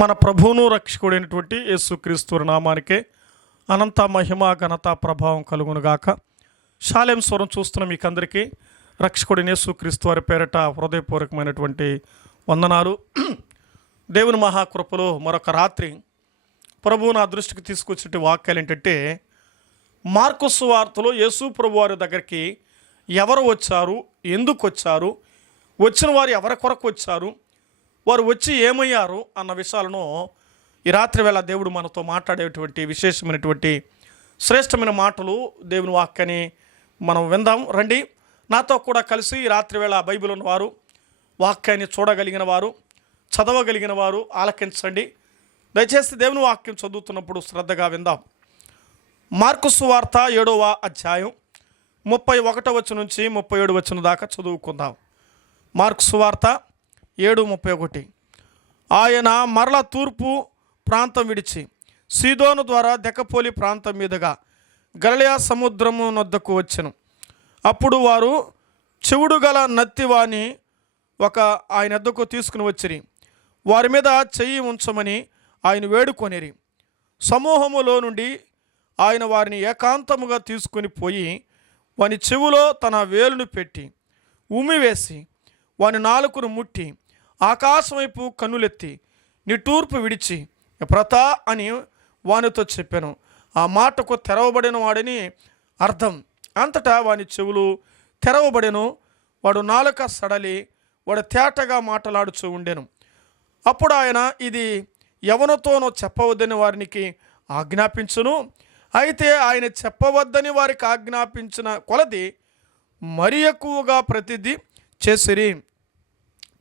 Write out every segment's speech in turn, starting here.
మన ప్రభువును రక్షకుడైనటువంటి యేసుక్రీస్తు నామానికే అనంత మహిమ ఘనత ప్రభావం కలుగునుగాక. షాలేం స్వరం చూస్తున్న మీకందరికీ రక్షకుడైన యేసుక్రీస్తు వారి పేరిట హృదయపూర్వకమైనటువంటి వందనాలు. దేవుని మహాకృపలో మరొక రాత్రి ప్రభువు నా దృష్టికి తీసుకొచ్చే వాక్యాలు ఏంటంటే, మార్కు సువార్తలో యేసు ప్రభు వారి దగ్గరికి ఎవరు వచ్చారు, ఎందుకు వచ్చారు, వచ్చిన వారు ఎవరి కొరకు వచ్చారు, వారు వచ్చి ఏమయ్యారు అన్న విషయాలను ఈ రాత్రి వేళ దేవుడు మనతో మాట్లాడేటువంటి విశేషమైనటువంటి శ్రేష్టమైన మాటలు దేవుని వాక్యాన్ని మనం విందాం. రండి, నాతో కూడా కలిసి ఈ రాత్రి వేళ బైబిల్ ఉన్నవారు, వాక్యాన్ని చూడగలిగిన వారు, చదవగలిగిన వారు ఆలకించండి. దయచేసి దేవుని వాక్యం చదువుతున్నప్పుడు శ్రద్ధగా విందాం. మార్కు సువార్త 7వ అధ్యాయం 31 వచనం నుంచి 37 వచనం దాకా చదువుకుందాం. మార్కు సువార్త 7:31. ఆయన మరల తూర్పు ప్రాంతం విడిచి సీదోను ద్వారా దెకపోలి ప్రాంతం మీదుగా గలిలయ సముద్రము నొద్దకు వచ్చెను. అప్పుడు వారు చెవుడు గల నత్తివాని ఆయన వద్దకు తీసుకుని వచ్చిరి. వారి మీద చెయ్యి ఉంచమని ఆయన వేడుకొనిరి. సమూహములో నుండి ఆయన వారిని ఏకాంతముగా తీసుకొని పోయి వాని చెవులో తన వేలును పెట్టి ఉమ్మివేసి వాని నాలుకను ముట్టి ఆకాశం వైపు కన్నులెత్తి నిట్టూర్పు విడిచి ఎఫ్రతా అని వానితో చెప్పాను. ఆ మాటకు తెరవబడిన వాడని అర్థం. అంతటా వాని చెవులు తెరవబడెను. వాడు నాలుక సడలి వాడు తేటగా మాట్లాడుచూ ఉండెను. అప్పుడు ఆయన, ఇది ఎవరితోనో చెప్పవద్దని వారికి ఆజ్ఞాపించును. అయితే ఆయన చెప్పవద్దని వారికి ఆజ్ఞాపించిన కొలది మరి ఎక్కువగా ప్రతిదీ చేసిరి.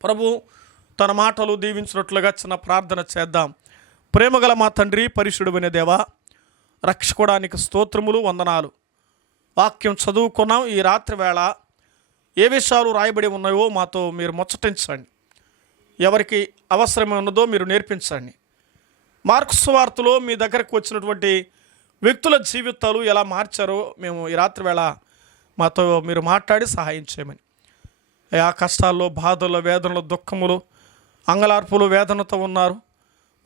ప్రభు తన మాటలు దీవించినట్లుగా చిన్న ప్రార్థన చేద్దాం. ప్రేమగల మా తండ్రి, పరిశుద్ధుడైన దేవా, రక్షకుడానికి స్తోత్రములు, వందనాలు. వాక్యం చదువుకున్నాం. ఈ రాత్రి వేళ ఏ విషయాలు రాయబడి ఉన్నాయో మాతో మీరు ముచ్చటించండి. ఎవరికి అవసరమే ఉన్నదో మీరు నేర్పించండి. మార్కు సువార్తలో మీ దగ్గరకు వచ్చినటువంటి వ్యక్తుల జీవితాలు ఎలా మార్చారో మేము ఈ రాత్రి వేళ మాతో మీరు మాట్లాడి సహాయం చేయమని. ఆ కష్టాల్లో, బాధల్లో, వేదనలు, దుఃఖములు, అంగలార్పులు, వేదనతో ఉన్నారు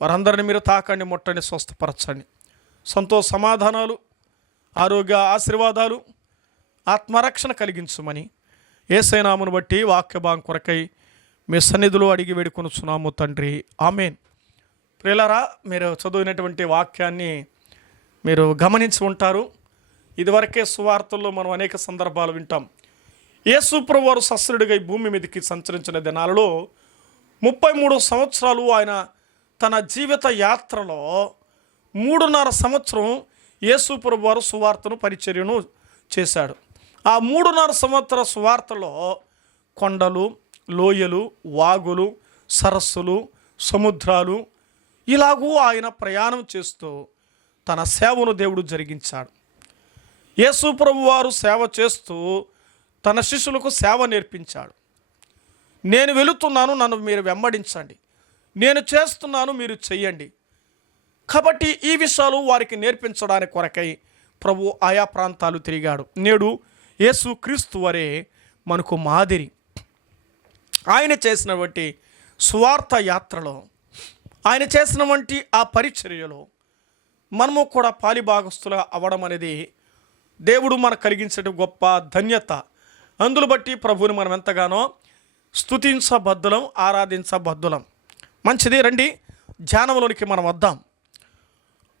వారందరినీ మీరు తాకండి, ముట్టండి, స్వస్థపరచండి. సంతోష సమాధానాలు, ఆరోగ్య ఆశీర్వాదాలు, ఆత్మరక్షణ కలిగించమని యేసయ్య నామమును బట్టి వాక్య భాగం కొరకై మీ సన్నిధిలో అడిగి వేడుకొనుచున్నాము తండ్రి, ఆమేన్. ప్రియులారా, మీరు చదివినటువంటి వాక్యాన్ని మీరు గమనించి ఉంటారు. ఇదివరకే సువార్తల్లో మనం అనేక సందర్భాలు వింటాం. యేసు ప్రభువు వారు సస్రుడిగా ఈ భూమి మీదకి సంచరించిన దినాలలో 33 సంవత్సరాలు ఆయన తన జీవిత యాత్రలో 3.5 సంవత్సరం యేసు ప్రభువు వారు సువార్తను పరిచర్యను చేశాడు. ఆ 3.5 సంవత్సర సువార్తలో కొండలు, లోయలు, వాగులు, సరస్సులు, సముద్రాలు ఇలాగూ ఆయన ప్రయాణం చేస్తూ తన సేవను దేవుడు జరిగించాడు. యేసు ప్రభువు వారు సేవ చేస్తూ తన శిష్యులకు సేవ నేర్పించాడు. నేను వెళుతున్నాను, నన్ను మీరు వెంబడించండి, నేను చేస్తున్నాను, మీరు చెయ్యండి. కాబట్టి ఈ విషయాలు వారికి నేర్పించడానికి కొరకై ప్రభు ఆయా ప్రాంతాలు తిరిగాడు. నేడు యేసు క్రీస్తు వరే మనకు మాదిరి. ఆయన చేసినటువంటి సువార్త యాత్రలో, ఆయన చేసినటువంటి ఆ పరిచర్యలో మనము కూడా పాలిభాగస్తులుగా అవ్వడం అనేది దేవుడు మనకు కలిగించే గొప్ప ధన్యత. అందును బట్టి ప్రభువుని మనం ఎంతగానో స్తుతించబద్దులం, ఆరాధించబద్దులం. మంచిది, రండి ధ్యానంలోనికి మనం వద్దాం.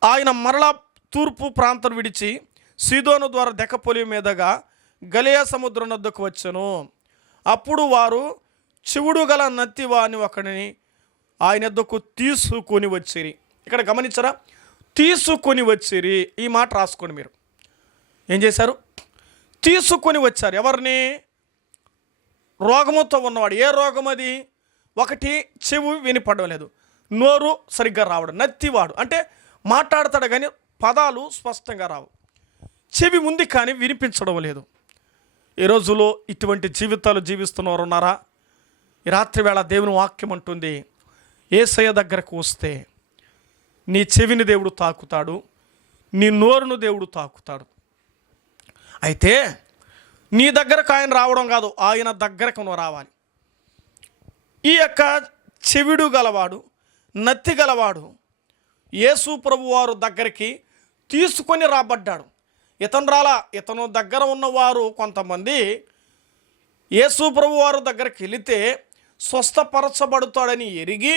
ఆయన మరలా తూర్పు ప్రాంతం విడిచి సీదోను ద్వారా దెకపోలి మీదుగా గలిలయ సముద్రం వద్దకు వచ్చెను. అప్పుడు వారు చెవుడు గల నత్తివాని ఒకడిని ఆయన వద్దకు తీసుకొని వచ్చిరి. ఇక్కడ గమనించరా, తీసుకొని వచ్చిరి. ఈ మాట రాసుకోండి. మీరు ఏం చేశారు? తీసుకొని వచ్చారు. ఎవరిని? రోగముతో ఉన్నవాడు. ఏ రోగం అది? ఒకటి, చెవు వినిపడడం లేదు, నోరు సరిగ్గా రావడం. నత్తివాడు అంటే మాట్లాడతాడు కానీ పదాలు స్పష్టంగా రావు. చెవి ఉంది కానీ వినిపించడం లేదు. ఈ రోజులో ఇటువంటి జీవితాలు జీవిస్తున్నవారు ఉన్నారా? ఈ రాత్రి వేళ దేవుని వాక్యం అంటుంది, యేసయ్య దగ్గరకు వస్తే నీ చెవిని దేవుడు తాకుతాడు, నీ నోరును దేవుడు తాకుతాడు. అయితే నీ దగ్గరకు ఆయన రావడం కాదు, ఆయన దగ్గరకు నువ్వు రావాలి. ఈ యొక్క చెవిడు గలవాడు, నత్తి గలవాడు యేసు ప్రభు వారు దగ్గరికి తీసుకొని రాబడ్డాడు. ఇతను రాలా. ఇతను దగ్గర ఉన్నవారు కొంతమంది యేసు ప్రభు వారు దగ్గరికి వెళితే స్వస్థపరచబడతాడని ఎరిగి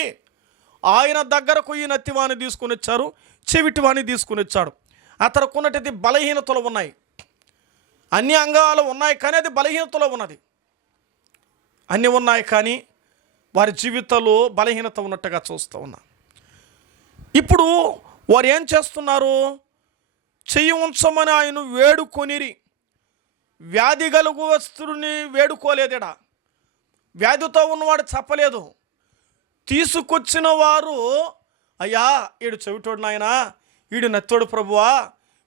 ఆయన దగ్గరకు ఈ నత్తివాణి తీసుకుని వచ్చారు, చెవిటివాణి తీసుకుని వచ్చాడు. అతనుకున్నది బలహీనతలు ఉన్నాయి, అన్ని అంగాలు ఉన్నాయి, కానీ అది బలహీనతలో ఉన్నది. అన్నీ ఉన్నాయి కానీ వారి జీవితాల్లో బలహీనత ఉన్నట్టుగా చూస్తూ ఉన్నా. ఇప్పుడు వారు ఏం చేస్తున్నారు? చెయ్యి ఉంచమని ఆయన వేడుకొనిరి. వ్యాధి గలుగు వస్తుని వేడుకోలేదట. వ్యాధితో ఉన్నవాడు చెప్పలేదు. తీసుకొచ్చిన వారు, అయ్యా వీడు చెవిటోడు నాయనా, వీడు నత్తోడు ప్రభువా,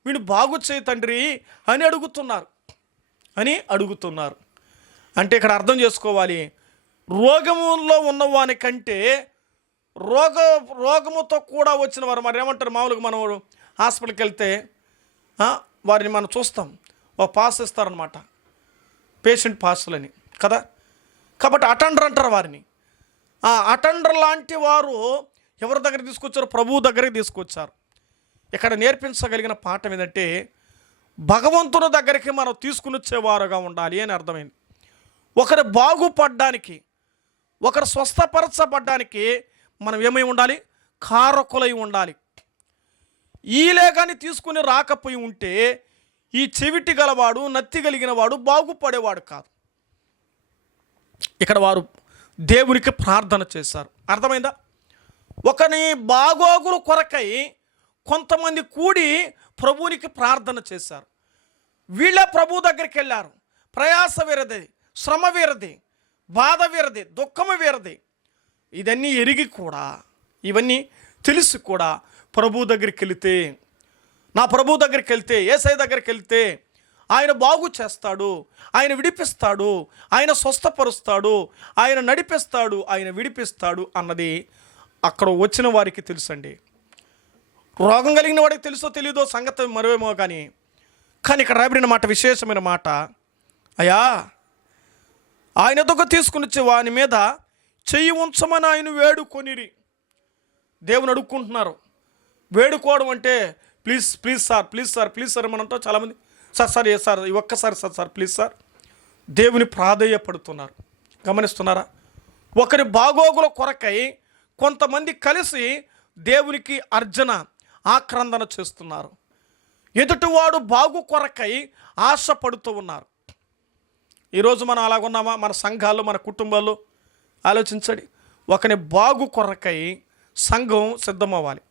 వీడు బాగు చేయి తండ్రి అని అడుగుతున్నారు. అంటే ఇక్కడ అర్థం చేసుకోవాలి, రోగములో ఉన్నవానికంటే రోగముతో కూడా వచ్చిన వారు మరి ఏమంటారు? మామూలుగా మనం హాస్పిటల్కి వెళ్తే వారిని మనం చూస్తాం, ఒక పాస్ ఇస్తారనమాట, పేషెంట్ పాసులని కదా. కాబట్టి అటెండర్ అంటారు వారిని. అటెండర్ లాంటి వారు ఎవరి దగ్గరికి తీసుకొచ్చారు? ప్రభువు దగ్గరికి తీసుకొచ్చారు. ఇక్కడ నేర్పించగలిగిన పాఠం ఏంటంటే, భగవంతుని దగ్గరికి మనం తీసుకుని వచ్చేవారుగా ఉండాలి అని అర్థమైంది. ఒకరు బాగుపడడానికి, ఒకరు స్వస్థపరచబడ్డానికి మనం ఏమై ఉండాలి? కారకులై ఉండాలి. ఈలే కానీ తీసుకుని రాకపోయి ఉంటే ఈ చెవిటి గలవాడు, నత్తి కలిగిన వాడు బాగుపడేవాడు కాదు. ఇక్కడ వారు దేవునికి ప్రార్థన చేశారు. అర్థమైందా? ఒకని బాగోగుల కొరకై కొంతమంది కూడి ప్రభువునికి ప్రార్థన చేశారు. వీళ్ళే ప్రభు దగ్గరికి వెళ్ళారు. ప్రయాస వీరది, శ్రమ వీరది, బాధ వీరది, దుఃఖము వీరది. ఇదన్నీ ఎరిగి కూడా, ఇవన్నీ తెలిసి కూడా ప్రభు దగ్గరికి వెళితే, నా ప్రభు దగ్గరికి వెళ్తే, యేసయ్య దగ్గరికి వెళ్తే ఆయన బాగు చేస్తాడు, ఆయన విడిపిస్తాడు, ఆయన స్వస్థపరుస్తాడు, ఆయన నడిపిస్తాడు, ఆయన విడిపిస్తాడు అన్నది అక్కడ వచ్చిన వారికి తెలుసండి. రోగం కలిగిన వాడికి తెలుసో తెలియదో సంగతి మరేమో కానీ ఇక్కడ రాబడిన మాట విశేషమైన మాట. అయ్యా ఆయన దగ్గర తీసుకుని వచ్చే వాని మీద చెయ్యి ఉంచమని ఆయన వేడుకొనిరి. దేవుని అడుక్కుంటున్నారు. వేడుకోవడం అంటే ప్లీజ్ సార్ మనంతో చాలామంది సార్ ఒక్కసారి సార్ ప్లీజ్ సార్ దేవుని ప్రాధేయపడుతున్నారు. గమనిస్తున్నారా? ఒకరి బాగోగుల కొరకై కొంతమంది కలిసి దేవునికి అర్జన ఆక్రందన చేస్తున్నారు. ఎదుటివాడు బాగు కొరకై ఆశపడుతూ ఉన్నారు. ఈరోజు మనం అలాగున్నామా? మన సంఘాల్లో, మన కుటుంబాల్లో ఆలోచించండి. ఒకని బాగు కొరకై సంఘం సిద్ధమవ్వాలి.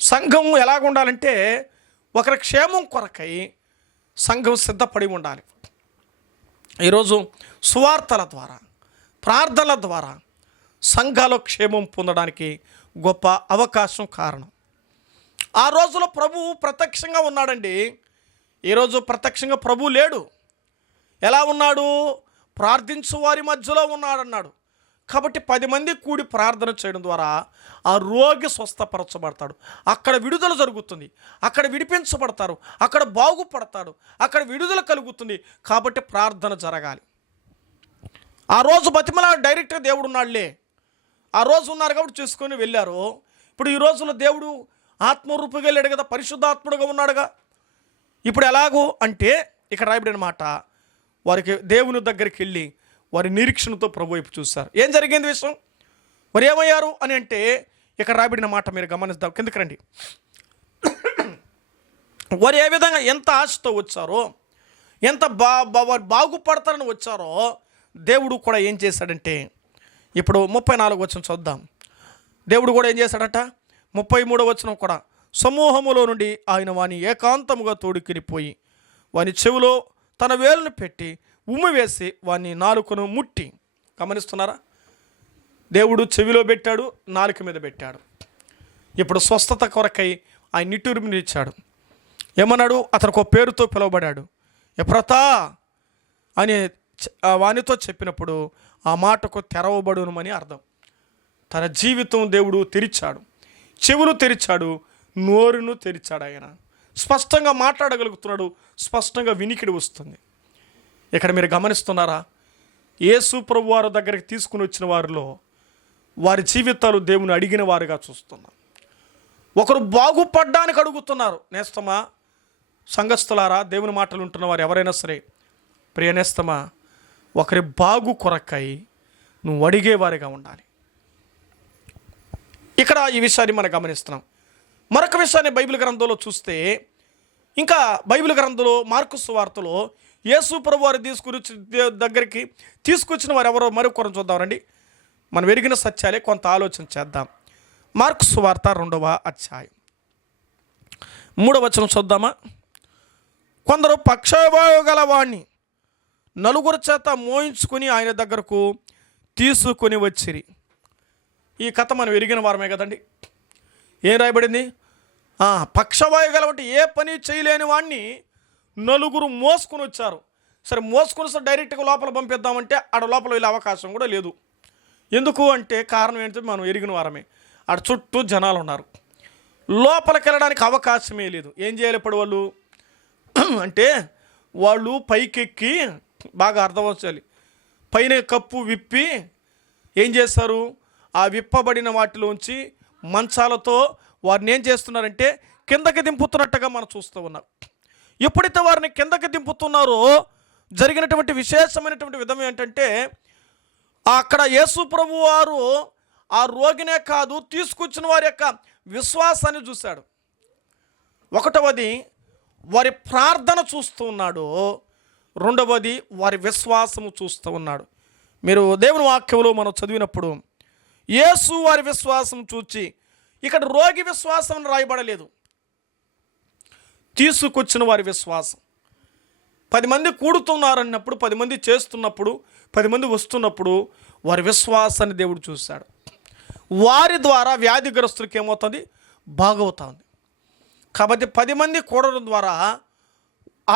సంఘం ఎలాగుండాలంటే ఒకరి క్షేమం కొరకై సంఘం సిద్ధపడి ఉండాలి. ఈరోజు సువార్తల ద్వారా, ప్రార్థనల ద్వారా సంఘాలు క్షేమం పొందడానికి గొప్ప అవకాశం కారణం. ఆ రోజులో ప్రభువు ప్రత్యక్షంగా ఉన్నాడండి. ఈరోజు ప్రత్యక్షంగా ప్రభువు లేడు. ఎలా ఉన్నాడు? ప్రార్థించు వారి మధ్యలో ఉన్నాడన్నాడు. కాబట్టి 10 మంది కూడి ప్రార్థన చేయడం ద్వారా ఆ రోగి స్వస్థపరచబడతాడు. అక్కడ విడుదల జరుగుతుంది, అక్కడ విడిపించబడతారు, అక్కడ బాగుపడతాడు, అక్కడ విడుదల కలుగుతుంది. కాబట్టి ప్రార్థన జరగాలి. ఆ రోజు బతిమలా డైరెక్ట్గా దేవుడు ఉన్నాడులే, ఆ రోజు ఉన్నారు కాబట్టి చూసుకొని వెళ్ళారు. ఇప్పుడు ఈ రోజులో దేవుడు ఆత్మరూపుగా వెళ్ళాడు కదా, పరిశుద్ధాత్ముడుగా ఉన్నాడుగా. ఇప్పుడు ఎలాగో అంటే ఇక్కడ రాయబడిన మాట, వారికి దేవుని దగ్గరికి వెళ్ళి వారి నిరీక్షణతో ప్రభు వైపు చూశారు. ఏం జరిగింది విషయం? మరి ఏమయ్యారు అని అంటే ఇక్కడ రాయబడిన మాట మీరు గమనిద్దాం. కిందకి రండి. వారు ఏ విధంగా ఎంత ఆశతో వచ్చారో, ఎంత బాగుపడతారని వచ్చారో దేవుడు కూడా ఏం చేశాడంటే, ఇప్పుడు 34 వచనం చూద్దాం. దేవుడు కూడా ఏం చేశాడట? 33 వచనం కూడా, సమూహములో నుండి ఆయన వాని ఏకాంతముగా తోడుకినిపోయి వాని చెవిలో తన వేలును పెట్టి ఉమ్మి వేసి వాని నాలుకను ముట్టి. గమనిస్తున్నారా? దేవుడు చెవిలో పెట్టాడు, నాలుక మీద పెట్టాడు. ఇప్పుడు స్వస్థత కొరకై ఆయన నిట్టూర్పునిచ్చాడు. ఏమన్నాడు? అతనికి ఒక పేరుతో పిలువబడ్డాడు. ఎఫ్రతా అని వానితో చెప్పినప్పుడు ఆ మాటకు తెరవబడునమని అర్థం. తన జీవితం దేవుడు తెరిచాడు, చెవులు తెరిచాడు, నోరును తెరిచాడు. ఆయన స్పష్టంగా మాట్లాడగలుగుతున్నాడు, స్పష్టంగా వినికిడి వస్తుంది. ఇక్కడ మీరు గమనిస్తున్నారా? యేసు ప్రభు వారి దగ్గరికి తీసుకుని వచ్చిన వారిలో వారి జీవితాలు దేవుని అడిగిన వారుగా చూస్తున్నాం. ఒకరు బాగుపడ్డానికి అడుగుతున్నారు. నేస్తమా, సంఘస్థులారా, దేవుని మాటలు ఉంటున్న వారు ఎవరైనా సరే, ప్రియ నేస్తమా, ఒకరి బాగు కొరకై నువ్వు అడిగేవారిగా ఉండాలి. ఇక్కడ ఈ విషయాన్ని మనం గమనిస్తున్నాం. మరొక విషయాన్ని బైబిల్ గ్రంథంలో చూస్తే, ఇంకా బైబిల్ గ్రంథంలో మార్కు సువార్తలో యేసు ప్రభు వారు దగ్గరికి తీసుకొచ్చిన వారు ఎవరో మరొకరు చూద్దామండి. మనం ఎరిగిన సత్యాలే కొంత ఆలోచన చేద్దాం. మార్కు సువార్త 2వ అధ్యాయం 3వ వచనం చూద్దామా? కొందరు పక్షవాయు గల వాణ్ణి నలుగురు చేత మోయించుకుని ఆయన దగ్గరకు తీసుకొని వచ్చిరి. ఈ కథ మనం ఎరిగిన వారమే కదండి. ఏం రాయబడింది? పక్షవాయు గలవంటి ఏ పని చేయలేని వాడిని నలుగురు మోసుకొని వచ్చారు. సరే, మోసుకొని వస్తే డైరెక్ట్గా లోపల పంపిద్దామంటే ఆడ లోపల వెళ్ళే అవకాశం కూడా లేదు. ఎందుకు అంటే కారణం ఏంటంటే మనం ఎరిగిన వారమే. ఆడ చుట్టూ జనాలు ఉన్నారు, లోపలికి వెళ్ళడానికి అవకాశమే లేదు. ఏం చేయాలి ఇప్పుడు వాళ్ళు అంటే, వాళ్ళు పైకెక్కి బాగా అర్థమవుతాయి, పైన కప్పు విప్పి ఏం చేస్తారు, ఆ విప్పబడిన వాటిలోంచి మంచాలతో వారిని ఏం చేస్తున్నారంటే కిందకి దింపుతున్నట్టుగా మనం చూస్తూ ఉన్నాం. ఎప్పుడైతే వారిని కిందకి దింపుతున్నారో జరిగినటువంటి విశేషమైనటువంటి విధం ఏంటంటే, అక్కడ యేసు ప్రభు వారు ఆ రోగినే కాదు, తీసుకొచ్చిన వారి యొక్క విశ్వాసాన్ని చూశాడు. ఒకటవది వారి ప్రార్థన చూస్తూ ఉన్నాడు, రెండవది వారి విశ్వాసము చూస్తూ ఉన్నాడు. మీరు దేవుని వాక్యంలో మనం చదివినప్పుడు యేసు వారి విశ్వాసం చూచి, ఇక్కడ రోగి విశ్వాసం రాయబడలేదు, తీసుకొచ్చిన వారి విశ్వాసం. 10 మంది కూడుతున్నారన్నప్పుడు, 10 మంది చేస్తున్నప్పుడు, 10 మంది వస్తున్నప్పుడు వారి విశ్వాసాన్ని దేవుడు చూశాడు. వారి ద్వారా వ్యాధిగ్రస్తులకి ఏమవుతుంది, బాగవుతుంది. కాబట్టి 10 మంది కూడడం ద్వారా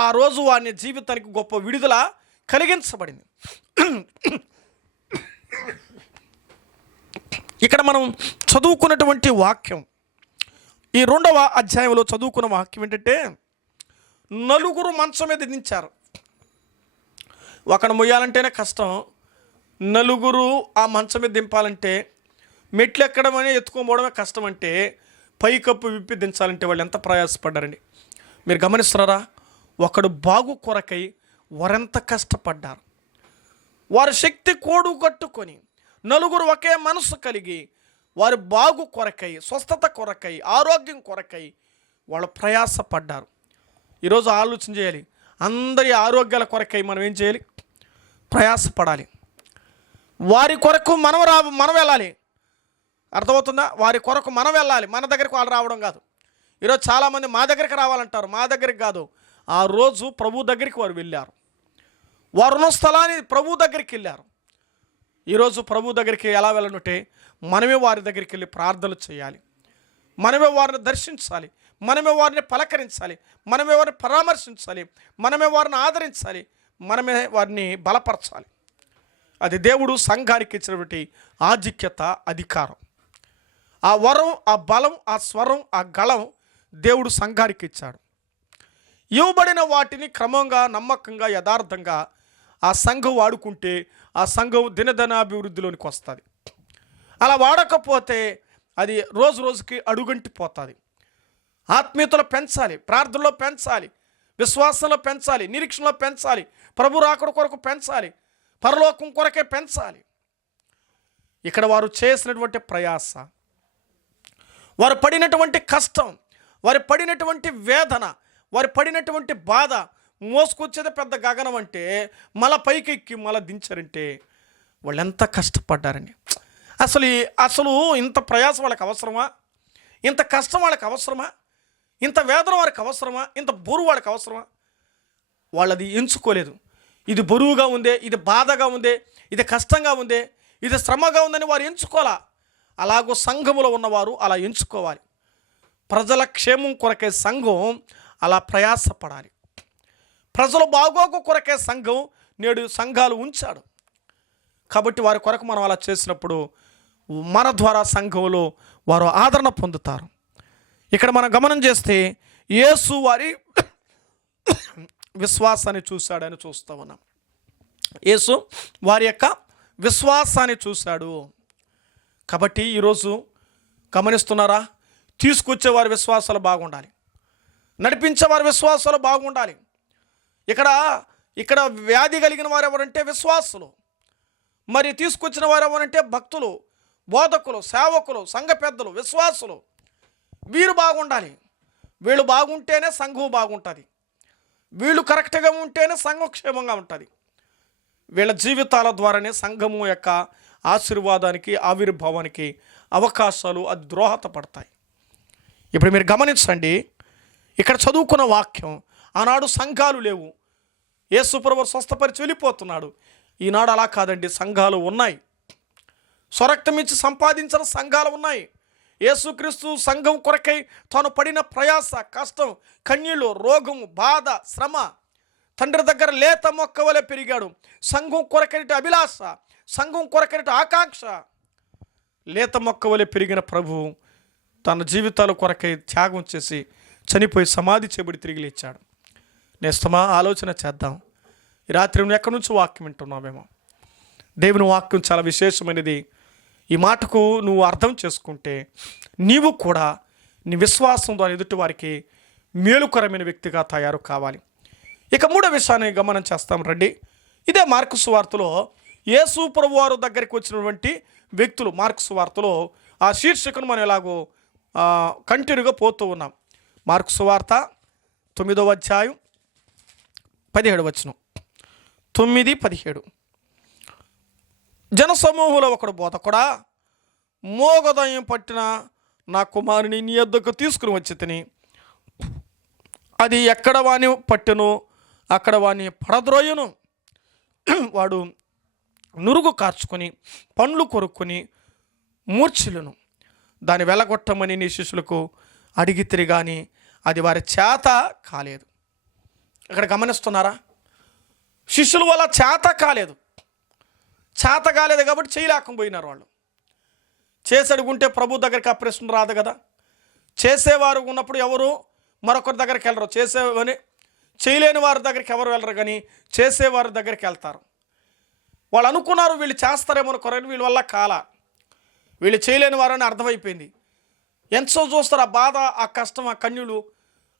ఆ రోజు వారి జీవితానికి గొప్ప విడుదల కలిగించబడింది. ఇక్కడ మనం చదువుకున్నటువంటి వాక్యం, ఈ 2వ అధ్యాయంలో చదువుకున్న వాక్యం ఏంటంటే, నలుగురు మంచం మీద దించారు. ఒకడు మొయ్యాలంటేనే కష్టం, నలుగురు ఆ మంచం మీద దింపాలంటే, మెట్లు ఎక్కడం అనే ఎత్తుకోపోవడమే కష్టం అంటే, పైకప్పు విప్పి దించాలంటే వాళ్ళు ఎంత ప్రయాసపడ్డారండి. మీరు గమనిస్తున్నారా? ఒకడు బాగు కొరకై వారెంత కష్టపడ్డారు. వారి శక్తి కోడు కట్టుకొని నలుగురు ఒకే మనసు కలిగి వారి బాగు కొరకై, స్వస్థత కొరకై, ఆరోగ్యం కొరకై వాళ్ళు ప్రయాసపడ్డారు. ఈరోజు ఆలోచన చేయాలి, అందరి ఆరోగ్యాల కొరకై మనం ఏం చేయాలి, ప్రయాసపడాలి. వారి కొరకు మనం వెళ్ళాలి. అర్థమవుతుందా? వారి కొరకు మనం వెళ్ళాలి, మన దగ్గరికి వాళ్ళు రావడం కాదు. ఈరోజు చాలామంది మా దగ్గరికి రావాలంటారు, మా దగ్గరికి కాదు. ఆ రోజు ప్రభు దగ్గరికి వారు వెళ్ళారు, వారు ఉన్న స్థలాన్ని ప్రభు దగ్గరికి వెళ్ళారు. ఈరోజు ప్రభు దగ్గరికి ఎలా వెళ్ళనుంటే, మనమే వారి దగ్గరికి వెళ్ళి ప్రార్థనలు చేయాలి, మనమే వారిని దర్శించాలి, మనమే వారిని పలకరించాలి, మనమే వారిని పరామర్శించాలి, మనమే వారిని ఆదరించాలి, మనమే వారిని బలపరచాలి. అది దేవుడు సంఘానికి ఇచ్చినటువంటి ఆధిక్యత, అధికారం. ఆ వరం, ఆ బలం, ఆ స్వరం, ఆ గళం దేవుడు సంఘానికి ఇచ్చాడు. ఇవ్వబడిన వాటిని క్రమంగా, నమ్మకంగా, యథార్థంగా ఆ సంఘం వాడుకుంటే ఆ సంఘం దినదినాభివృద్ధిలోనికి వస్తుంది. అలా వాడకపోతే అది రోజు రోజుకి అడుగంటిపోతుంది. ఆత్మీయతలో పెంచాలి, ప్రార్థనలో పెంచాలి, విశ్వాసంలో పెంచాలి, నిరీక్షణలో పెంచాలి, ప్రభు రాకడ కొరకు పెంచాలి, పరలోకం కొరకే పెంచాలి. ఇక్కడ వారు చేసినటువంటి ప్రయాస, వారు పడినటువంటి కష్టం, వారు పడినటువంటి వేదన, వారు పడినటువంటి బాధ, మోసుకొచ్చేది పెద్ద గగనం అంటే మళ్ళా పైకి ఎక్కి మళ్ళీ దించారంటే వాళ్ళు ఎంత కష్టపడ్డారండి. అసలు ఇంత ప్రయాసం వాళ్ళకి అవసరమా? ఇంత కష్టం వాళ్ళకి అవసరమా? ఇంత వేదన వారికి అవసరమా? ఇంత బరువు వాళ్ళకి అవసరమా? వాళ్ళది ఎంచుకోలేదు. ఇది బరువుగా ఉందే, ఇది బాధగా ఉందే, ఇది కష్టంగా ఉందే, ఇది శ్రమగా ఉందని వారు ఎంచుకోవాలా. అలాగో సంఘములో ఉన్నవారు అలా ఎంచుకోవాలి. ప్రజల క్షేమం కొరకే సంఘం అలా ప్రయాసపడాలి. ప్రజల బాగోగు కొరకే సంఘం నేడు సంఘాలు ఉంచాడు. కాబట్టి వారి కొరకు మనం అలా చేసినప్పుడు మన ద్వారా సంఘంలో వారు ఆదరణ పొందుతారు. ఇక్కడ మనం గమనం చేస్తే యేసు వారి విశ్వాసాన్ని చూశాడని చూస్తూ ఉన్నాం. యేసు వారి యొక్క విశ్వాసాన్ని చూశాడు. కాబట్టి ఈరోజు గమనిస్తున్నారా, తీసుకొచ్చే వారి విశ్వాసాలు బాగుండాలి, నడిపించే వారి విశ్వాసాలు బాగుండాలి. ఇక్కడ వ్యాధి కలిగిన వారు ఎవరంటే విశ్వాసులు, మరి తీసుకొచ్చిన వారు ఎవరంటే భక్తులు, బోధకులు, సేవకులు, సంఘ పెద్దలు, విశ్వాసులు. వీరు బాగుండాలి. వీళ్ళు బాగుంటేనే సంఘం బాగుంటుంది. వీళ్ళు కరెక్ట్గా ఉంటేనే సంఘం క్షేమంగా ఉంటుంది. వీళ్ళ జీవితాల ద్వారానే సంఘము యొక్క ఆశీర్వాదానికి, ఆవిర్భావానికి అవకాశాలు అది దోహదపడతాయి. ఇప్పుడు మీరు గమనించండి, ఇక్కడ చదువుకున్న వాక్యం, ఆనాడు సంఘాలు లేవు, యేసుప్రభువు స్వస్థపరిచి వెళ్ళిపోతున్నాడు. ఈనాడు అలా కాదండి, సంఘాలు ఉన్నాయి. స్వరక్తం ఇచ్చి సంపాదించిన సంఘాలు ఉన్నాయి. యేసుక్రీస్తు సంఘం కొరకై తాను పడిన ప్రయాస, కష్టం, కన్నీళ్ళు, రోగము, బాధ, శ్రమ, తండ్రి దగ్గర లేత మొక్క వలె పెరిగాడు. సంఘం కొరకైన అభిలాష, సంఘం కొరకైన ఆకాంక్ష, లేత మొక్క వలె పెరిగిన ప్రభువు తన జీవితాల కొరకై త్యాగం చేసి చనిపోయి సమాధి చేయబడి తిరిగి లేచాడు. నేస్తమా, ఆలోచన చేద్దాం. ఈ రాత్రి నువ్వు ఎక్కడి నుంచి వాక్యం వింటున్నావేమో. దేవుని వాక్యం చాలా విశేషమైనది. ఈ మాటకు నువ్వు అర్థం చేసుకుంటే నీవు కూడా నీ విశ్వాసం ద్వారా ఎదుటి వారికి మేలుకరమైన వ్యక్తిగా తయారు కావాలి. ఇక మూడో విషయాన్ని గమనం చేస్తాం రండి. ఇదే మార్కు సువార్తలో యేసు ప్రభువు వారి దగ్గరికి వచ్చినటువంటి వ్యక్తులు, మార్కు సువార్తలో ఆ శీర్షికను మనం ఎలాగో కంటిన్యూగా పోతూ ఉన్నాం. మార్కు సువార్త 9వ అధ్యాయం 17వ వచనం, 9-17. జనసమూహంలో ఒకడు, బోధకుడా, మోగదయం పట్టిన నా కుమారుని నీ యొద్దకు తీసుకుని వచ్చి తిని, అది ఎక్కడ వాని పట్టెను అక్కడ వాని పడద్రోయును. వాడు నురుగు కార్చుకొని పండ్లు కొరుక్కొని మూర్ఛిలను. దాన్ని వెళ్ళగొట్టమని నీ శిష్యులకు అడిగితిరి కానీ అది వారి చేత కాలేదు. ఇక్కడ గమనిస్తున్నారా, శిష్యుల వల్ల చేత కాలేదు కాబట్టి చేయలేకపోయినారు. వాళ్ళు చేసి అడుగుంటే ప్రభు దగ్గరికి ఆ ప్రశ్న రాదు కదా. చేసేవారు ఉన్నప్పుడు ఎవరు మరొకరి దగ్గరికి వెళ్ళరు. చేసేవని చేయలేని వారి దగ్గరికి ఎవరు వెళ్ళరు, కానీ చేసేవారి దగ్గరికి వెళ్తారు. వాళ్ళు అనుకున్నారు వీళ్ళు చేస్తారేమో కొరని, వీళ్ళ వల్ల వీళ్ళు చేయలేని వారని అర్థమైపోయింది. ఎంతో చూస్తారు ఆ బాధ, ఆ కష్టం, ఆ కన్యులు,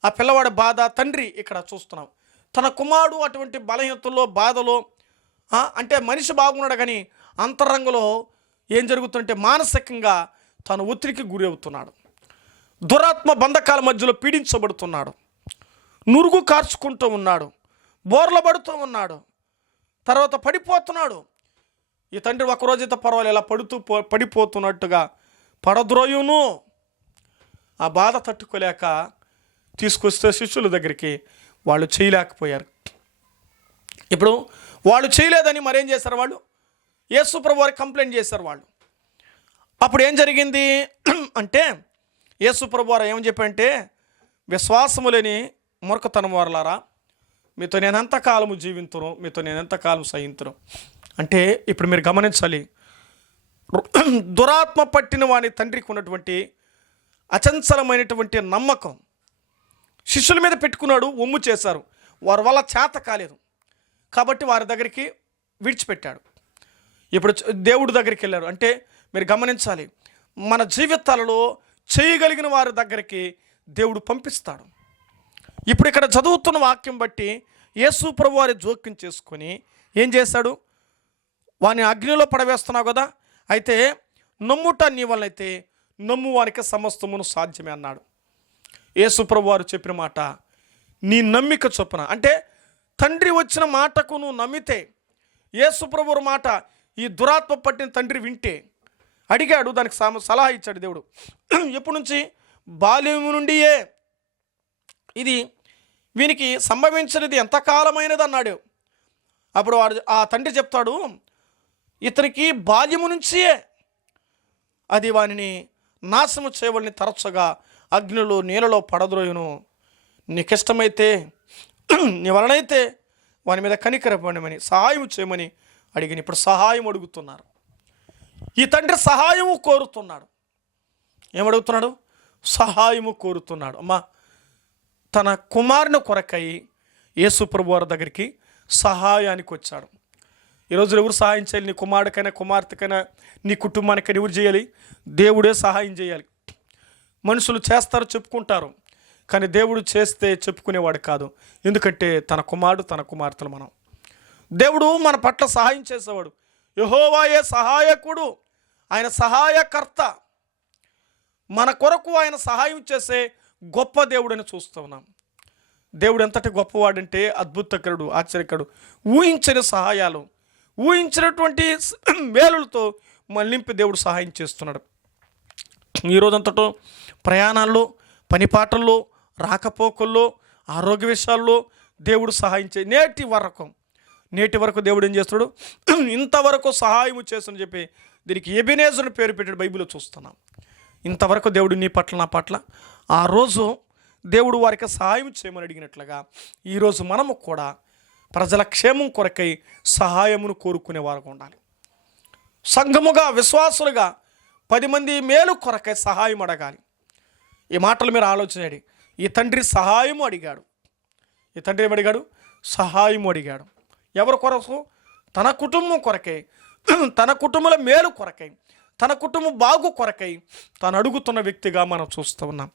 ఆ పిల్లవాడి బాధ. తండ్రి ఇక్కడ చూస్తున్నాం, తన కుమారుడు అటువంటి బలహీనతల్లో, బాధలో, అంటే మనిషి బాగున్నాడు కానీ అంతరంగంలో ఏం జరుగుతుందంటే మానసికంగా తను ఒత్తిడికి గురి అవుతున్నాడు. దురాత్మ బంధకాల మధ్యలో పీడించబడుతున్నాడు. నురుగు కార్చుకుంటూ ఉన్నాడు, బోర్ల పడుతూ ఉన్నాడు, తర్వాత పడిపోతున్నాడు. ఈ తండ్రి ఒకరోజైతే పర్వాలేదు, ఇలా పడిపోతున్నట్టుగా పడద్రోయును. ఆ బాధ తట్టుకోలేక తీసుకొస్తే శిష్యుల దగ్గరికి వాళ్ళు చేయలేకపోయారు. ఇప్పుడు వాళ్ళు చేయలేదని మరేం చేశారు, వాళ్ళు యేసు ప్రభు వారికి కంప్లైంట్ చేశారు. వాళ్ళు అప్పుడు ఏం జరిగింది అంటే, యేసు ప్రభు వారు ఏమని చెప్పంటే, విశ్వాసము లేని మూర్ఖతనం వారలారా, మీతో నేను ఎంతకాలము జీవింతును, మీతో నేను ఎంతకాలం సహింతును. అంటే ఇప్పుడు మీరు గమనించాలి, దురాత్మ పట్టిన వాని తండ్రికి ఉన్నటువంటి అచంచలమైనటువంటి నమ్మకం శిష్యుల మీద పెట్టుకున్నాడు. ఒమ్ము చేశారు, వారి వల్ల చేత కాలేదు కాబట్టి వారి దగ్గరికి విడిచిపెట్టాడు. ఇప్పుడు దేవుడి దగ్గరికి వెళ్ళారు. అంటే మీరు గమనించాలి, మన జీవితాలలో చేయగలిగిన వారి దగ్గరికి దేవుడు పంపిస్తాడు. ఇప్పుడు ఇక్కడ చదువుతున్న వాక్యం బట్టి యేసు ప్రభు వారి జోక్యం చేసుకొని ఏం చేశాడు, వాని అగ్నిలో పడవేస్తున్నావు కదా, అయితే నమ్ముట నీ వల్లైతే నమ్ము వారికి సమస్తమును సాధ్యమే అన్నాడు. యేసు ప్రభు వారు చెప్పిన మాట, నీ నమ్మిక చొప్పున, అంటే తండ్రి వచ్చిన మాటకు నువ్వు నమ్మితే, యేసు ప్రభువు మాట ఈ దురాత్మ పట్టిన తండ్రి వింటే, అడిగాడు, దానికి సలహా ఇచ్చాడు దేవుడు. ఎప్పటి నుంచి? బాల్యము నుండియే ఇది వీనికి సంభవించినది ఎంతకాలమైనది అన్నాడు. అప్పుడు వాడు ఆ తండ్రి చెప్తాడు, ఇతనికి బాల్యము నుంచియే అది వానిని నాశనము చేయవలని తరచుగా అగ్నిలో నీళ్ళలో పడద్రోయును. నీకిష్టమైతే, నీ వలనైతే వాని మీద కనికరపడమని, సహాయం చేయమని అడిగిన. ఇప్పుడు సహాయం అడుగుతున్నారు. ఈ తండ్రి సహాయము కోరుతున్నాడు. ఏమడుగుతున్నాడు? సహాయము కోరుతున్నాడు. అమ్మా, తన కుమారుని కొరకై యేసు ప్రభు వారి దగ్గరికి సహాయానికి వచ్చాడు. ఈరోజు ఎవరు సహాయం చేయాలి? నీ కుమారుడికైనా కుమార్తెకైనా నీ కుటుంబానికైనా ఎవరు చేయాలి? దేవుడే సహాయం చేయాలి. మనుషులు చేస్తారు, చెప్పుకుంటారు, కానీ దేవుడు చేస్తే చెప్పుకునేవాడు కాదు. ఎందుకంటే తన కుమారుడు, తన కుమార్తెలు మనం. దేవుడు మన పట్ల సహాయం చేసేవాడు. యెహోవాయే సహాయకుడు, ఆయన సహాయకర్త. మన కొరకు ఆయన సహాయం చేసే గొప్ప దేవుడని చూస్తూ ఉన్నాం. దేవుడు ఎంతటి గొప్పవాడంటే అద్భుతకరుడు, ఆశ్చర్యకరుడు. ఊహించని సహాయాలు, ఊహించినటువంటి మేలులతో మళ్ళింపి దేవుడు సహాయం చేస్తున్నాడు. ఈరోజంతటో ప్రయాణాల్లో, పనిపాటల్లో, రాకపోకల్లో, ఆరోగ్య విషయాల్లో దేవుడు సహాయం నేటి వరకు దేవుడు ఏం చేస్తాడు? ఇంతవరకు సహాయం చేస్తుని చెప్పి దీనికి ఎబెనేజర్ పేరు పెట్టాడు. బైబిల్లో చూస్తున్నాం. ఇంతవరకు దేవుడు నీ పట్ల, నా పట్ల ఆ రోజు దేవుడు వారికి సహాయం చేయమని అడిగినట్లుగా ఈరోజు మనము కూడా ప్రజల క్షేమం కొరకై సహాయమును కోరుకునే వారుగా ఉండాలి. సంఘముగా, విశ్వాసులుగా 10 మంది మేలు కొరకై సహాయం అడగాలి. ఈ మాటలు మీరు ఆలోచించండి. ఈ తండ్రి సహాయము అడిగాడు. ఈ తండ్రి ఏమడిగాడు? సహాయము అడిగాడు. ఎవరి కొరకు? తన కుటుంబం కొరకై, తన కుటుంబల మేలు కొరకై, తన కుటుంబం బాగు కొరకై తను అడుగుతున్న వ్యక్తిగా మనం చూస్తూ ఉన్నాం.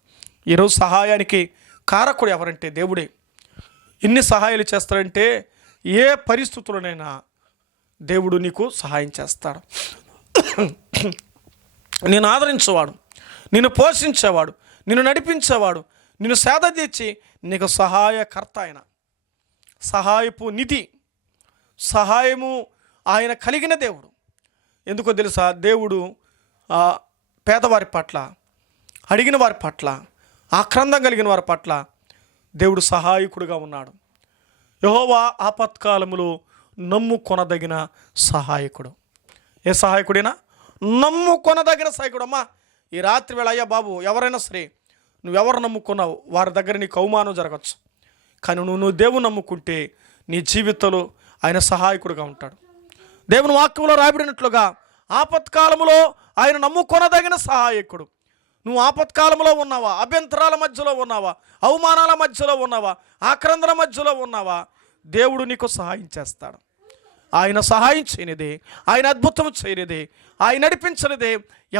ఈరోజు సహాయానికి కారకుడు ఎవరంటే దేవుడే. ఎన్ని సహాయాలు చేస్తాడంటే ఏ పరిస్థితుల్లోనైనా దేవుడు నీకు సహాయం చేస్తాడు. నేను ఆదరించేవాడు, నిన్ను పోషించేవాడు, నిన్ను నడిపించేవాడు, నిన్ను సేద తీర్చి నీకు సహాయకర్త ఆయన, సహాయపు నిధి, సహాయము ఆయన కలిగిన దేవుడు. ఎందుకో తెలుసా? దేవుడు పేదవారి పట్ల, అడిగిన వారి పట్ల, ఆక్రందం కలిగిన వారి పట్ల దేవుడు సహాయకుడుగా ఉన్నాడు. యెహోవా ఆపత్కాలములో నమ్ముకొనదగిన సహాయకుడు. ఏ సహాయకుడైనా నమ్ముకొనదగిన సహాయకుడు. అమ్మా, ఈ రాత్రి వేళ అయ్యా బాబు, ఎవరైనా సరే నువ్వెవరు నమ్ముకున్నావు వారి దగ్గర నీకు అవమానం జరగచ్చు, కానీ నువ్వు దేవుని నమ్ముకుంటే నీ జీవితంలో ఆయన సహాయకుడుగా ఉంటాడు. దేవుని వాక్యంలో రాయబడినట్లుగా ఆపత్కాలములో ఆయన నమ్ముకొనదగిన సహాయకుడు. నువ్వు ఆపత్కాలంలో ఉన్నావా? అభ్యంతరాల మధ్యలో ఉన్నావా? అవమానాల మధ్యలో ఉన్నావా? ఆక్రందన మధ్యలో ఉన్నావా? దేవుడు నీకు సహాయం చేస్తాడు. ఆయన సహాయం చేయనిదే, ఆయన అద్భుతం చేయనిదే, ఆయన నడిపించనిదే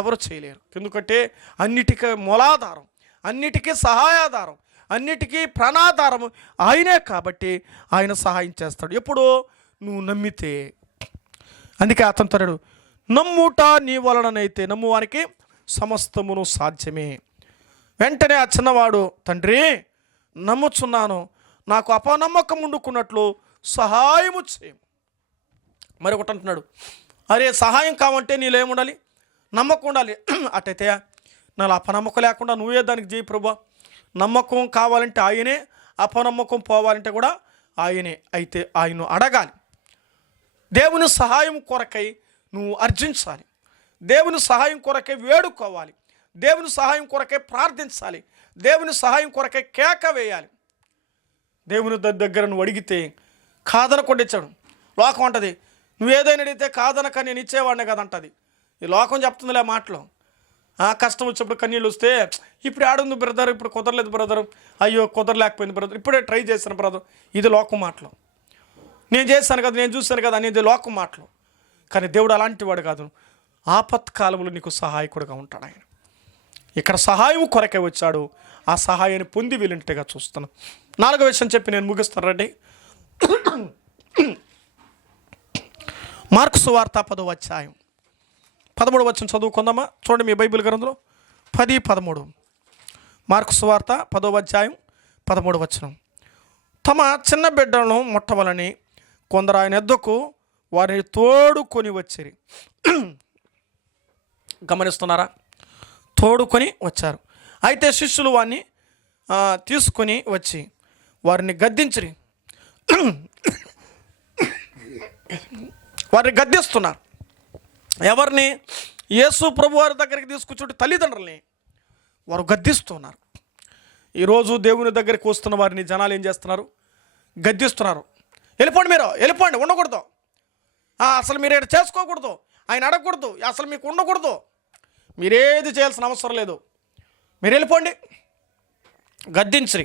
ఎవరు చేయలేరు. ఎందుకంటే అన్నిటికీ మూలాధారం, అన్నిటికీ సహాయాధారం, అన్నిటికీ ప్రాణాధారం ఆయనే. కాబట్టి ఆయన సహాయం చేస్తాడు ఎప్పుడో నువ్వు నమ్మితే. అందుకే అతను నమ్ముట నీ వలననైతే నమ్మువానికి సమస్తమును సాధ్యమే. వెంటనే ఆ చిన్నవాడు, తండ్రి నమ్ముచున్నాను, నాకు అపనమ్మకం ఉండుకున్నట్లు సహాయము చేయం. మరి ఒకటి అంటున్నాడు, అరే సహాయం కావంటే నీలో ఏముండాలి? నమ్మకం ఉండాలి. అటైతే నాలో అపనమ్మకం లేకుండా నువ్వే దానికి చేయి ప్రభువా. నమ్మకం కావాలంటే ఆయనే, అపనమ్మకం పోవాలంటే కూడా ఆయనే. అయితే ఆయన అడగాలి. దేవుని సహాయం కొరకై నువ్వు అర్జించాలి. దేవుని సహాయం కొరకై వేడుకోవాలి. దేవుని సహాయం కొరకై ప్రార్థించాలి. దేవుని సహాయం కొరకై కేక వేయాలి. దేవుని దగ్గర నువ్వు అడిగితే కాదనకుండా ఇచ్చాడు. లోకం అంటది, నువ్వేదైనా అడిగితే కాదనక నేను ఇచ్చేవాడినే కదంటది. ఈ లోకం చెప్తుందిలే మాటలు. కష్టం వచ్చినప్పుడు కన్నీళ్ళు వస్తే, ఇప్పుడు ఆడుంది బ్రదర్, ఇప్పుడు కుదరలేదు బ్రదర్, అయ్యో కుదరలేకపోయింది బ్రదర్, ఇప్పుడే ట్రై చేశాను బ్రదర్. ఇది లోకం మాటలు. నేను చేశాను కదా, నేను చూశాను కదా అనేది లోకం మాటలు. కానీ దేవుడు అలాంటి వాడు కాదు. ఆపత్కాలంలో నీకు సహాయకుడుగా ఉంటాడు ఆయన. ఇక్కడ సహాయం కొరకే వచ్చాడు. ఆ సహాయాన్ని పొంది వెళ్ళినట్టుగా చూస్తున్నాను. 4వ విషయం చెప్పి నేను ముగిస్తాను రండి. మార్కు సువార్త 10వ అధ్యాయం 13వ వచనం చదువుకుందామా? చూడండి మీ బైబిల్ గ్రంథంలో 10:13. మార్కు సువార్త 10వ అధ్యాయం 13వ వచనం. తమ చిన్న బిడ్డలను ముట్టవలని కొందరు ఆయన ఎద్దకు వారిని తోడుకొని వచ్చిరి. గమనిస్తున్నారా? తోడుకొని వచ్చారు. అయితే శిష్యులు వారిని తీసుకొని వచ్చి వారిని గద్దించిరి. వారిని గద్దిస్తున్నారు. ఎవరిని? యేసు ప్రభు వారి దగ్గరికి తీసుకొచ్చి తల్లిదండ్రులని వారు గద్దిస్తున్నారు. ఈరోజు దేవుని దగ్గరికి వస్తున్న వారిని జనాలు ఏం చేస్తున్నారు? గద్దిస్తున్నారు. వెళ్ళిపోండి, మీరు వెళ్ళిపోండి, ఉండకూడదు, అసలు మీరు ఇక్కడ చేసుకోకూడదు, ఆయన అడగకూడదు, అసలు మీకు ఉండకూడదు, మీరేది చేయాల్సిన అవసరం లేదు, మీరు వెళ్ళిపోండి. గద్దించి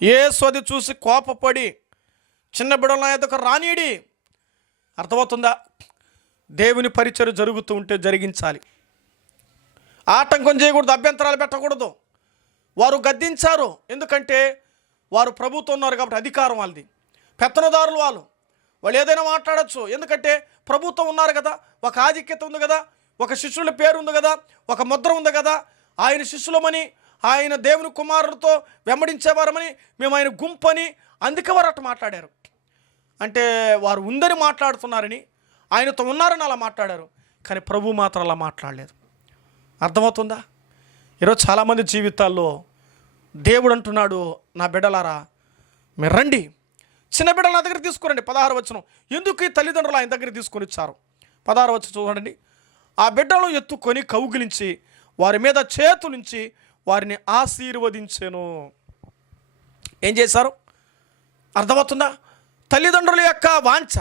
యేసు అది చూసి కోపపడి చిన్న బిడ్డల ఎదుక రానీడి, అర్థమవుతుందా? దేవుని పరిచయం జరుగుతూ ఉంటే జరిగించాలి, ఆటంకం చేయకూడదు, అభ్యంతరాలు పెట్టకూడదు. వారు గద్దించారు, ఎందుకంటే వారు ప్రభుత్వం ఉన్నారు కాబట్టి, అధికారం వాళ్ళది, పెత్తనదారులు వాళ్ళు ఏదైనా మాట్లాడచ్చు, ఎందుకంటే ప్రభుత్వం ఉన్నారు కదా, ఒక ఆధిక్యత ఉంది కదా, ఒక శిష్యుల పేరు ఉంది కదా, ఒక ముద్ర ఉంది కదా, ఆయన శిష్యులమని, ఆయన దేవుని కుమారులతో వెంబడించేవారమని, మేము ఆయన గుంపని, అందుకే వారు అట్లా మాట్లాడారు. అంటే వారు ఉందని మాట్లాడుతున్నారని, ఆయనతో ఉన్నారని అలా మాట్లాడారు. కానీ ప్రభు మాత్రం అలా మాట్లాడలేదు. అర్థమవుతుందా? ఈరోజు చాలామంది జీవితాల్లో దేవుడు అంటున్నాడు, నా బిడ్డలారా మీరు రండి, చిన్న బిడ్డలు నా దగ్గర తీసుకురండి. 16వ వచనం, ఎందుకు ఈ తల్లిదండ్రులు ఆయన దగ్గర తీసుకొని వచ్చారు? 16వ వచనం చూడండి. ఆ బిడ్డలను ఎత్తుకొని కౌగిలించి వారి మీద చేతులుంచి వారిని ఆశీర్వదించెను. ఏం చేశారు? అర్థమవుతుందా? తల్లిదండ్రుల యొక్క వాంఛ,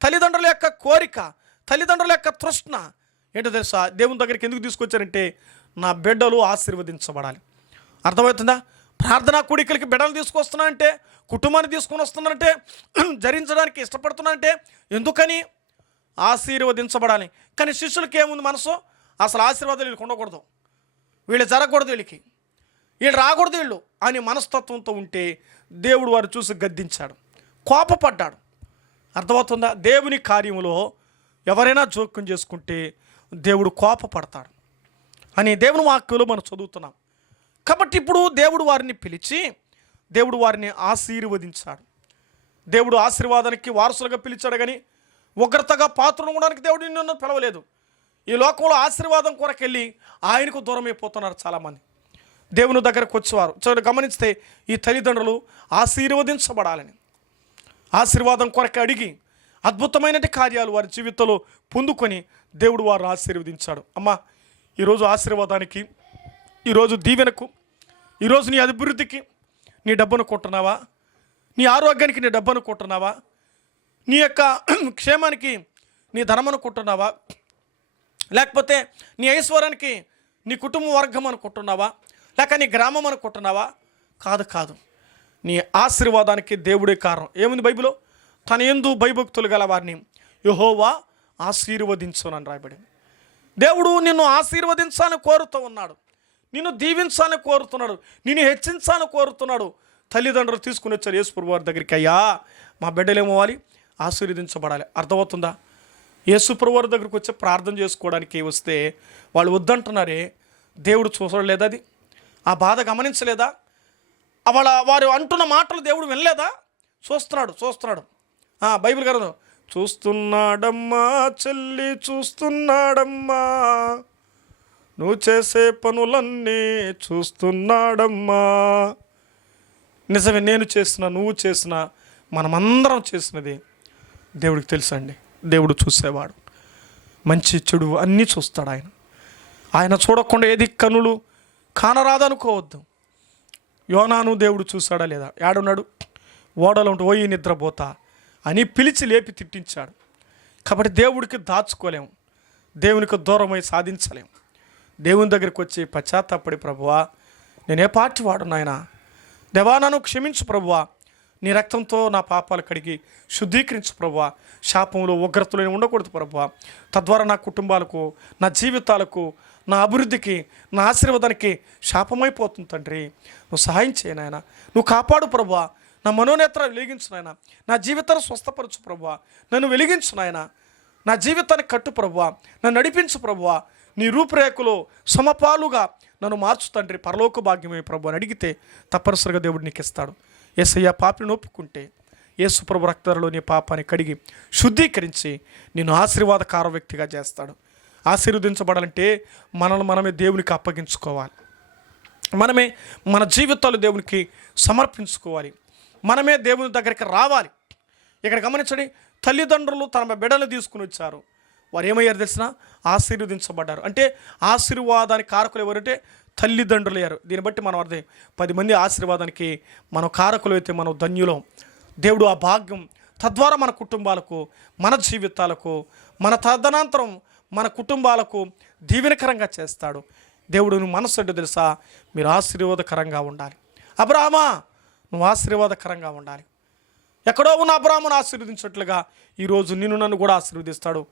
తల్లిదండ్రుల యొక్క కోరిక, తల్లిదండ్రుల యొక్క తృష్ణ ఏంటో తెలుసా? దేవుని దగ్గరికి ఎందుకు తీసుకొచ్చారంటే నా బిడ్డలు ఆశీర్వదించబడాలి. అర్థమవుతుందా? ప్రార్థనా కూడికలకి బిడ్డలు తీసుకొస్తున్నానంటే, కుటుంబాన్ని తీసుకొని వస్తున్నానంటే, జరించడానికి ఇష్టపడుతున్నానంటే ఎందుకని? ఆశీర్వదించబడాలి. కానీ శిష్యులకి ఏముంది మనసు? అసలు ఆశీర్వాదాలు వీళ్ళకి ఉండకూడదు, వీళ్ళు జరగకూడదు, వీళ్ళు రాకూడదు వీళ్ళు అని మనస్తత్వంతో ఉంటే దేవుడు వారు చూసి గద్దించాడు, కోపపడ్డాడు. అర్థమవుతుందా? దేవుని కార్యములో ఎవరైనా జోక్యం చేసుకుంటే దేవుడు కోపపడతాడు అని దేవుని వాక్యంలో మనం చదువుతున్నాం. కాబట్టి ఇప్పుడు దేవుడు వారిని పిలిచి దేవుడు వారిని ఆశీర్వదించాడు. దేవుడు ఆశీర్వాదానికి వారసులుగా పిలిచాడు, కానీ ఉగ్రతగా పాత్రను ఉండడానికి దేవుడు నిన్ను పిలవలేదు. ఈ లోకంలో ఆశీర్వాదం కొరకెళ్ళి ఆయనకు దూరం అయిపోతున్నారు చాలామంది. దేవుని దగ్గరకు వచ్చేవారు చూడండి, గమనిస్తే ఈ తల్లిదండ్రులు ఆశీర్వదించబడాలని ఆశీర్వాదం కొరకు అడిగి అద్భుతమైన కార్యాలు వారి జీవితంలో పొందుకొని దేవుడు వారిని ఆశీర్వదించాడు. అమ్మా, ఈరోజు ఆశీర్వాదానికి, ఈరోజు దీవెనకు, ఈరోజు నీ అభివృద్ధికి నీ డబ్బును కొట్టున్నావా? నీ ఆరోగ్యానికి నీ డబ్బును కొట్టున్నావా? నీ యొక్క క్షేమానికి నీ ధనమును కొట్టున్నావా? లేకపోతే నీ ఐశ్వర్యానికి నీ కుటుంబ వర్గం అనుకుంటున్నావా? లేక నీ గ్రామం అనుకుంటున్నావా? కాదు, నీ ఆశీర్వాదానికి దేవుడే కారణం. ఏముంది బైబిల్లో? తన యందు భయభక్తులు గల వారిని యెహోవా ఆశీర్వదించునని రాయబడింది. దేవుడు నిన్ను ఆశీర్వదించాలని కోరుతూ ఉన్నాడు, నిన్ను దీవించాలని కోరుతున్నాడు, నిన్ను హెచ్చించాలని కోరుతున్నాడు. తల్లిదండ్రులు తీసుకుని వచ్చారు యేసు ప్రభు వారి దగ్గరికి, అయ్యా మా బిడ్డలేమవ్వాలి, ఆశీర్వదించబడాలి. అర్థమవుతుందా? యేసు ప్రభు వారి దగ్గరికి వచ్చి ప్రార్థన చేసుకోవడానికి వస్తే వాళ్ళు వద్దంటున్నారే, దేవుడు చూసలేదా? అది ఆ బాధ గమనించలేదా? వారు అంటున్న మాటలు దేవుడు వినలేదా? చూస్తున్నాడు. బైబిల్ గారు చూస్తున్నాడమ్మా చెల్లి, చూస్తున్నాడమ్మా నువ్వు చేసే పనులన్నీ చూస్తున్నాడమ్మా. నిజమే, నేను చేసిన, నువ్వు చేసిన, మనమందరం చేసినది దేవుడికి తెలుసండి. దేవుడు చూసేవాడు, మంచి చెడు అన్నీ చూస్తాడు ఆయన చూడకుండా ఏది కనులు కానరాదనుకోవద్దు. యోనాను దేవుడు చూశాడా లేదా? ఏడున్నాడు? ఓడలో ఉంటూ పోయి నిద్రపోతా అని పిలిచి లేపి తిట్టించాడు. కాబట్టి దేవుడికి దాచుకోలేము, దేవునికి దూరమై సాధించలేము. దేవుని దగ్గరికి వచ్చి పశ్చాత్తాపడి, ప్రభువా నేనే పార్టీ వాడు నాయనా, దేవా నన్ను క్షమించు ప్రభువా, నీ రక్తంతో నా పాపాలు కడిగి శుద్ధీకరించు ప్రభువా, శాపంలో ఉగ్రతలో ఉండకూడదు ప్రభువా, తద్వారా నా కుటుంబాలకు, నా జీవితాలకు, నా అభివృద్ధికి, నా ఆశీర్వాదానికి శాపమైపోతుంది తండ్రి. నువ్వు సహాయం చేయ నాయన, నువ్వు కాపాడు ప్రభువా, నా మనోనేత్రాలు వెలిగించు నాయన, నా జీవితాన్ని స్వస్థపరచు ప్రభువా, నన్ను వెలిగించు నాయన, నా జీవితాన్ని కట్టు ప్రభువా, నన్ను నడిపించు ప్రభువా, నీ రూపురేఖలో సమపాలుగా నన్ను మార్చు తండ్రి, పరలోక భాగ్యమే ప్రభు అని అడిగితే తప్పనిసరిగా దేవుడు నీకు ఇస్తాడు. యేసయ్య పాపిని ఒప్పుకుంటే యేసు ప్రభు రక్తంలో నీ పాపాన్ని కడిగి శుద్ధీకరించి నిన్ను ఆశీర్వాదకార వ్యక్తిగా చేస్తాడు. ఆశీర్వదించబడాలంటే మనమే దేవునికి అప్పగించుకోవాలి, మనమే మన జీవితాలు దేవునికి సమర్పించుకోవాలి, మనమే దేవుని దగ్గరికి రావాలి. ఇక్కడ గమనించండి, తల్లిదండ్రులు తమ బిడ్డలు తీసుకుని వచ్చారు. వారు ఏమయ్యారు తెలిసిన? ఆశీర్వదించబడ్డారు. అంటే ఆశీర్వాదానికి కారకులు ఎవరంటే తల్లిదండ్రులు అయ్యారు. దీన్ని బట్టి మనం అర్థం, 10 మంది ఆశీర్వాదానికి మనం కారకులు అయితే మనం ధన్యులం. దేవుడు ఆ భాగ్యం తద్వారా మన కుటుంబాలకు, మన జీవితాలకు, మన తదనంతరం మన కుటుంబాలకు దీవెనకరంగా చేస్తాడు. దేవుడు నువ్వు మనసు అంటే తెలుసా, మీరు ఆశీర్వాదకరంగా ఉండాలి. అబ్రాహామా నువ్వు ఆశీర్వాదకరంగా ఉండాలి. ఎక్కడో ఉన్న అబ్రాహామును ఆశీర్వదించినట్లుగా ఈరోజు నిన్ను నన్ను కూడా ఆశీర్వదిస్తాడు.